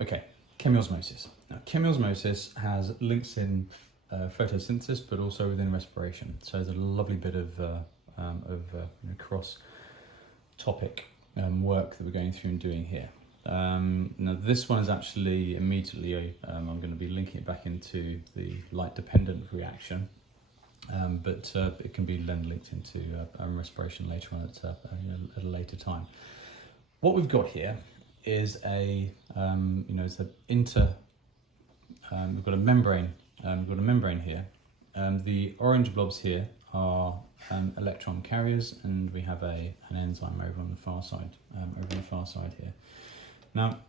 Okay, chemiosmosis. Now, chemiosmosis has links in photosynthesis, but also within respiration. So there's a lovely bit of cross-topic work that we're going through and doing here. Now, this one is actually immediately, I'm going to be linking it back into the light-dependent reaction, but it can be then linked into respiration later on at a later time. What we've got here is we've got a membrane. We've got a membrane here. The orange blobs here are electron carriers, and we have an enzyme over on the far side. Here. Now,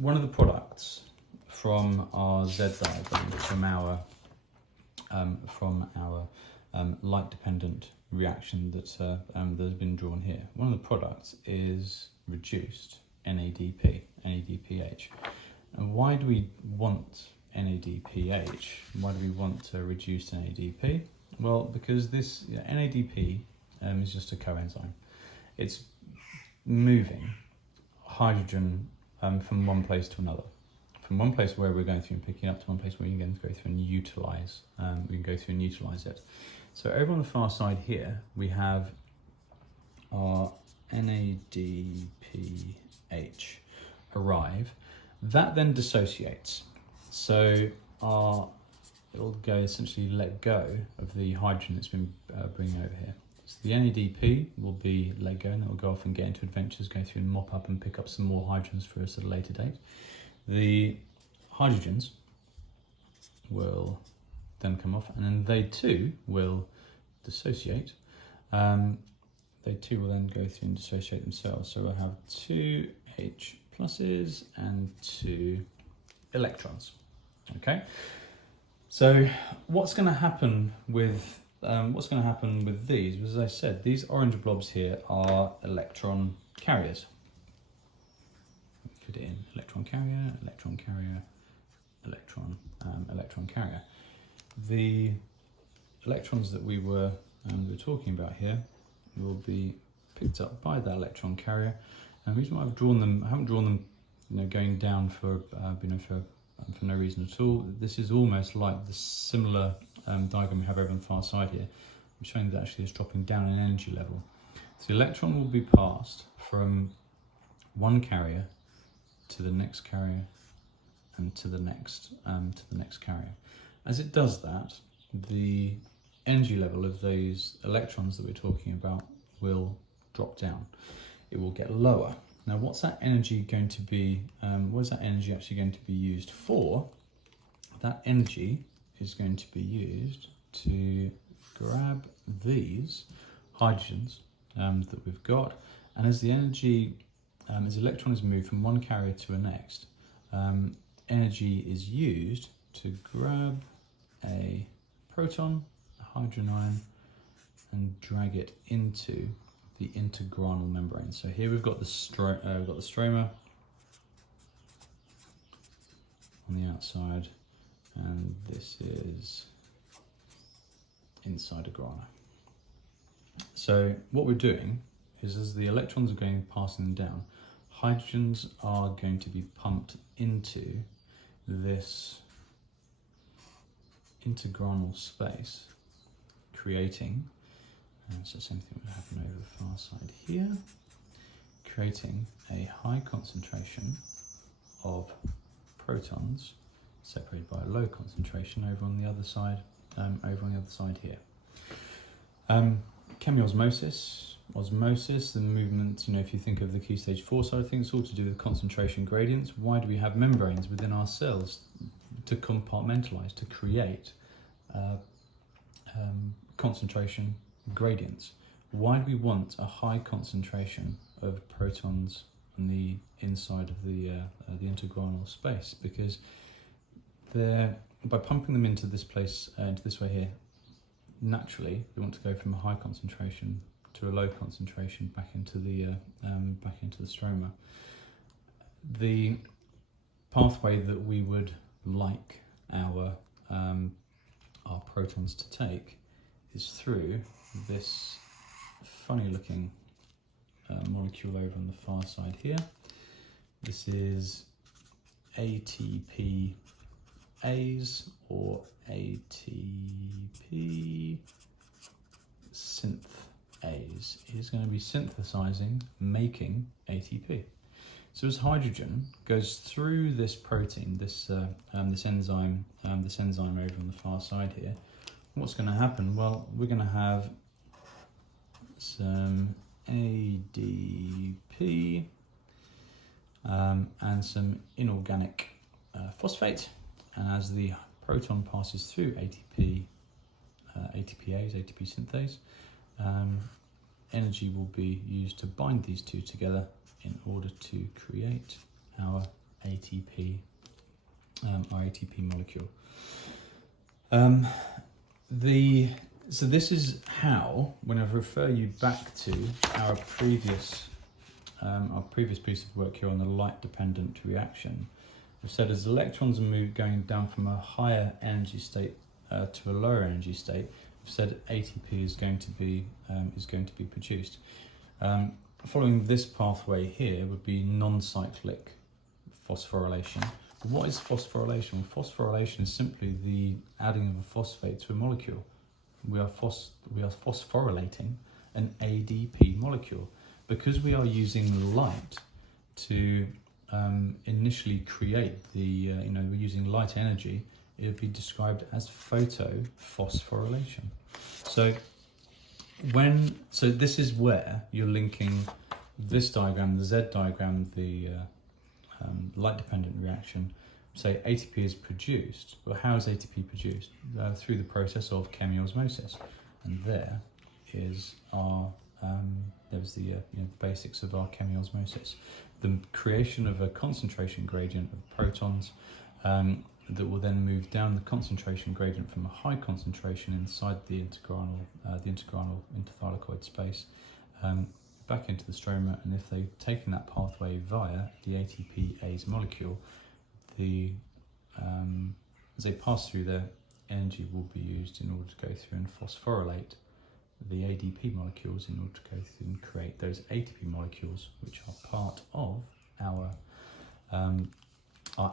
one of the products from our Z diagram, from our light-dependent reaction that's been drawn here. One of the products is reduced NADPH. And why do we want NADPH? Why do we want to reduce NADP? Well, because this NADP is just a coenzyme. It's moving hydrogen from one place to another. From one place where we're going through and picking up to one place where you can go through and utilize. We can go through and utilize it. So over on the far side here, we have our NADPH arrive. That then dissociates. So it'll go essentially let go of the hydrogen that's been bringing over here. So the NADP will be let go, and it will go off and get into adventures, go through and mop up and pick up some more hydrogens for us at a later date. The hydrogens will then come off, and then they too will dissociate. They too will then go through and dissociate themselves. So we'll have two H pluses and two electrons. Okay. So what's going to happen with these? As I said, these orange blobs here are electron carriers. Fit it in: electron carrier, electron carrier, electron carrier. The electrons that we were talking about here will be picked up by that electron carrier. And the reason why I haven't drawn them, going down for no reason at all. This is almost like the similar diagram we have over on the far side here. I'm showing that actually it's dropping down in energy level. So the electron will be passed from one carrier to the next carrier and to the next carrier. As it does that, the energy level of those electrons that we're talking about will drop down. It will get lower. Now, what's that energy going to be? What is that energy actually going to be used for? That energy is going to be used to grab these hydrogens that we've got, and as the energy, as the electron is moved from one carrier to the next, energy is used to grab a proton, a hydrogen ion, and drag it into the intergranal membrane. So here we've got the stroma on the outside, and this is inside a grana. So what we're doing is, as the electrons are passing down, hydrogens are going to be pumped into this intergranal space, creating, and so same thing would happen over the far side here, creating a high concentration of protons separated by a low concentration over on the other side, here. Chemiosmosis, osmosis, the movement, if you think of the key stage 4 side of things, it's all to do with concentration gradients. Why do we have membranes within our cells? To compartmentalize, to create concentration gradients. Why do we want a high concentration of protons on the inside of the intergranal space? Because by pumping them into this place, into this way here, naturally we want to go from a high concentration to a low concentration back into the stroma. The pathway that we would like our protons to take is through this funny looking molecule over on the far side here. This is ATPase or ATP synthase is going to be synthesizing, making ATP. So as hydrogen goes through this protein, this enzyme over on the far side here, what's going to happen? Well, we're going to have some ADP and some inorganic phosphate, and as the proton passes through ATPase, ATP synthase, energy will be used to bind these two together in order to create our ATP molecule. So this is how, when I refer you back to our previous piece of work here on the light-dependent reaction, I've said as electrons are going down from a higher energy state to a lower energy state, I've said ATP is going to be produced. Following this pathway here would be non-cyclic phosphorylation. What is phosphorylation? Phosphorylation is simply the adding of a phosphate to a molecule. We are phosphorylating an ADP molecule because we are using light to initially create the we're using light energy. It would be described as photophosphorylation. So this is where you're linking this diagram, the Z diagram, the light-dependent reaction. Say ATP is produced, but how is ATP produced? Through the process of chemiosmosis, and there is our there's the basics of our chemiosmosis, the creation of a concentration gradient of protons that will then move down the concentration gradient from a high concentration inside the intergranal interthylakoid space back into the stroma, and if they've taken that pathway via the ATPase molecule, as they pass through there, energy will be used in order to go through and phosphorylate the ADP molecules in order to go through and create those ATP molecules, which are part of our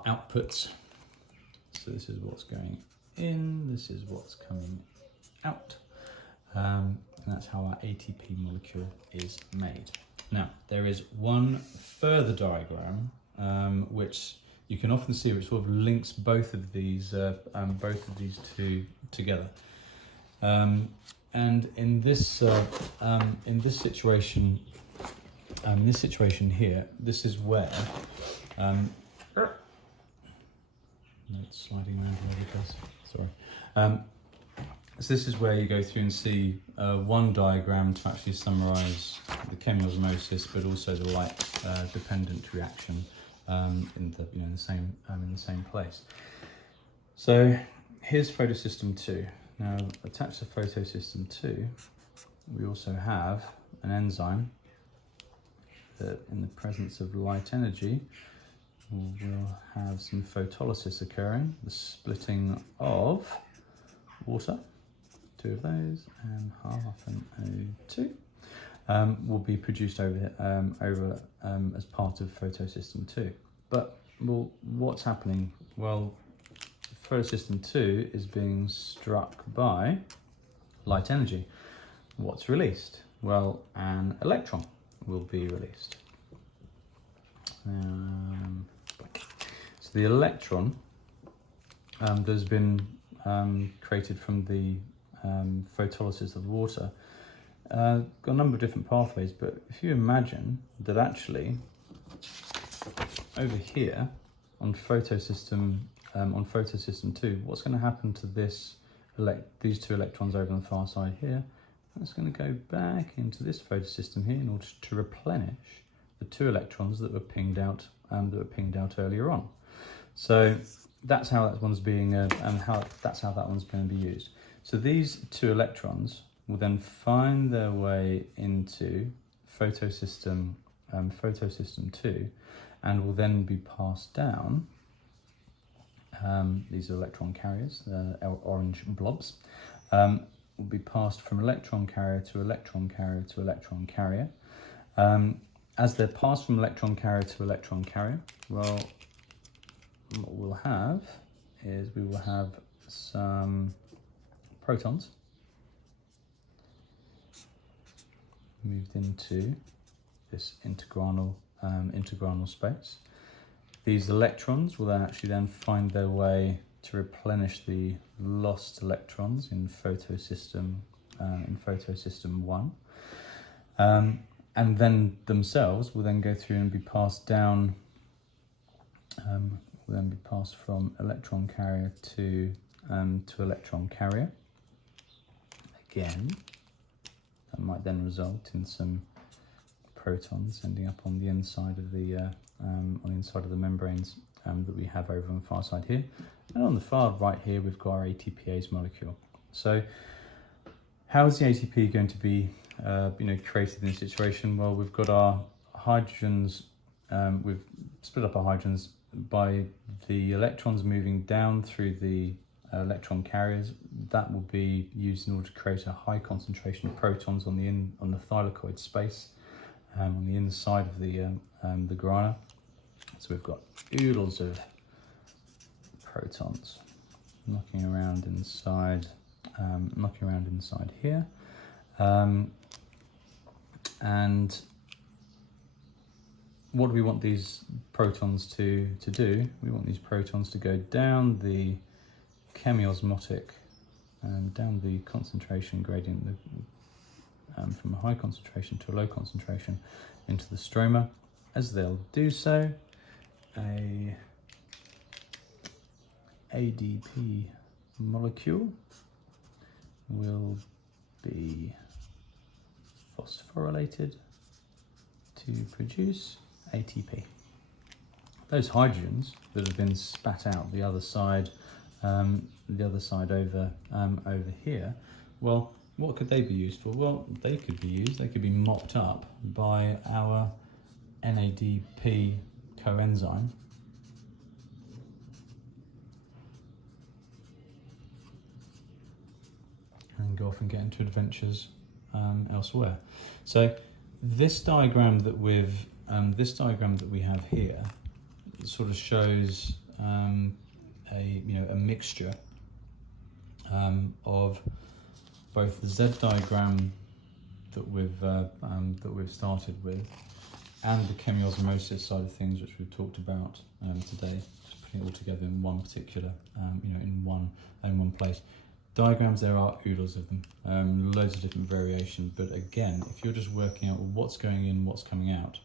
outputs. So this is what's going in, this is what's coming out, and that's how our ATP molecule is made. Now, there is one further diagram which you can often see, which sort of links both of these two together. And in this situation here, this is where it's sliding around here because sorry. So this is where you go through and see one diagram to actually summarise the chemiosmosis, but also the light dependent reaction in the same place. So here's photosystem 2. Now attached to photosystem 2, we also have an enzyme that, in the presence of light energy, will have some photolysis occurring, the splitting of water, 2 of those, and half an O2 will be produced over as part of photosystem 2. But what's happening? Well, photosystem 2 is being struck by light energy. What's released? Well, an electron will be released. So the electron that has been created from the photolysis of water got a number of different pathways, but if you imagine that actually over here on photosystem 2, what's going to happen to these 2 electrons over on the far side here? That's going to go back into this photosystem here in order to replenish the 2 electrons that were pinged out earlier on. So that's how that one's being that's how that one's going to be used. So these 2 electrons will then find their way into photosystem 2, and will then be passed down. These are electron carriers, orange blobs. Will be passed from electron carrier to electron carrier to electron carrier. As they're passed from electron carrier to electron carrier, well, what we'll have is we will have some protons moved into this intergranal space. These electrons will then actually find their way to replenish the lost electrons in photosystem 1, and then themselves will then go through and be passed down. Will then be passed from electron carrier to electron carrier. Again, that might then result in some protons ending up on the inside of the membranes that we have over on the far side here, and on the far right here we've got our ATPase molecule. So, how is the ATP going to be created in this situation? Well, we've got our hydrogens. We've split up our hydrogens by the electrons moving down through the electron carriers. That will be used in order to create a high concentration of protons on the thylakoid space, on the inside of the guarana. So we've got oodles of protons knocking around inside here, and what do we want these protons to do? We want these protons to go down the chemiosmotic, down the concentration gradient, from a high concentration to a low concentration into the stroma. As they'll do so, a ADP molecule will be phosphorylated to produce ATP. Those hydrogens that have been spat out the other side over here, well, what could they be used for? Well, they could be mopped up by our NADP coenzyme, and go off and get into adventures elsewhere. So this diagram that we have here sort of shows a mixture of both the Z diagram that we've started with, and the chemiosmosis side of things, which we've talked about today. Just putting it all together in one particular, in one place. Diagrams, there are oodles of them, loads of different variation. But again, if you're just working out what's going in, what's coming out,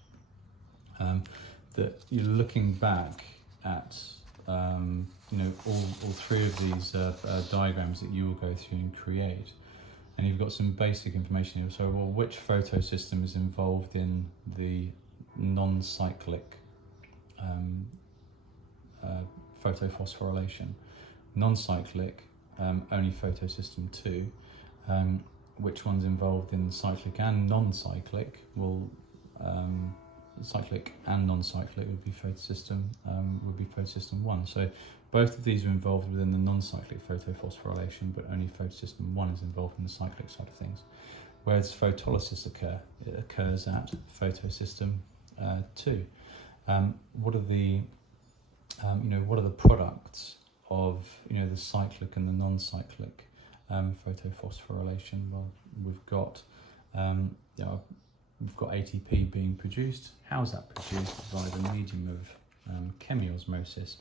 that you're looking back at, all three of these diagrams that you will go through and create, and you've got some basic information here. So, well, which photosystem is involved in the non-cyclic photophosphorylation? Non-cyclic, only photosystem 2. Which one's involved in cyclic and non-cyclic? Well, cyclic and non-cyclic would be photosystem 1. So both of these are involved within the non-cyclic photophosphorylation, but only photosystem 1 is involved in the cyclic side of things. Where does photolysis occur? It occurs at photosystem 2. What are the products of the cyclic and the non-cyclic photophosphorylation? Well, we've got ATP being produced. How's that produced? By the medium of chemiosmosis,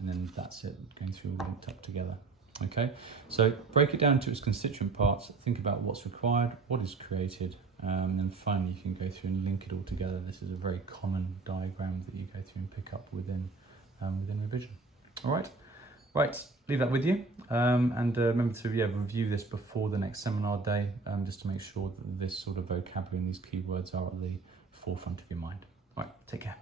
and then that's it, going through all linked up together. Okay, so break it down to its constituent parts, think about what's required, what is created, and then finally you can go through and link it all together. This is a very common diagram that you go through and pick up within revision. All right. Right, leave that with you, and remember to review this before the next seminar day, just to make sure that this sort of vocabulary and these keywords are at the forefront of your mind. All right, take care.